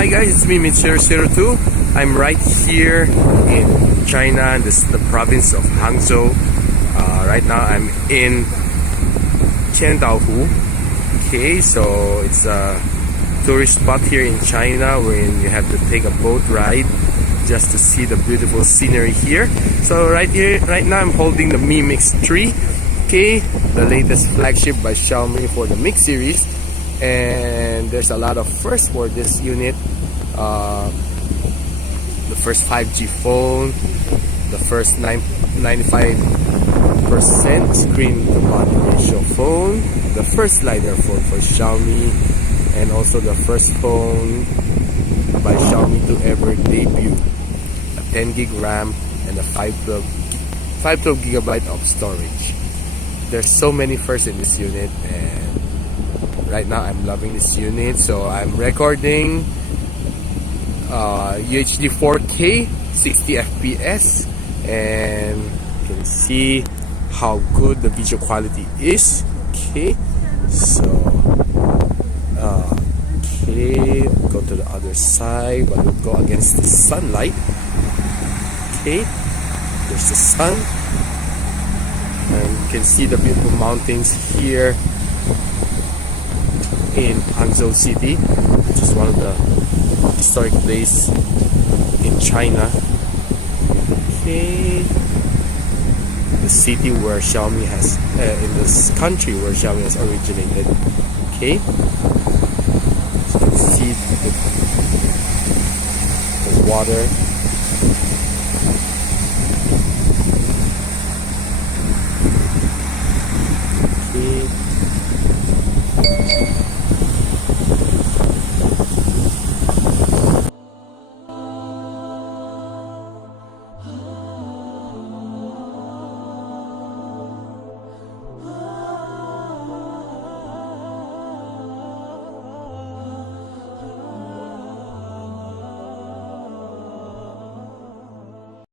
Hi guys, it's me Mi002. I'm right here in China. This is the province of Hangzhou. Right now I'm in Qiandaohu. Okay, so it's a tourist spot here in China wherein you have to take a boat ride just to see the beautiful scenery here. So right now I'm holding the Mi Mix 3. Okay, the latest flagship by Xiaomi for the Mix series. And there's a lot of firsts for this unit. The first 5G phone, the first 95% screen to body ratio phone, the first LiDAR phone for Xiaomi, and also the first phone by Xiaomi to ever debut a 10 gig RAM and a 512 gigabyte of storage. There's so many firsts in this unit, and right now I'm loving this unit. So I'm recording UHD 4K 60 FPS, and you can see how good the video quality is. Okay, so okay, go to the other side, but we'll go against the sunlight. Okay, there's the sun, and you can see the beautiful mountains here in Hangzhou City, which is one of the historic places in China. Okay, the city where Xiaomi has, in this country where Xiaomi has originated. Okay, so you can see the water.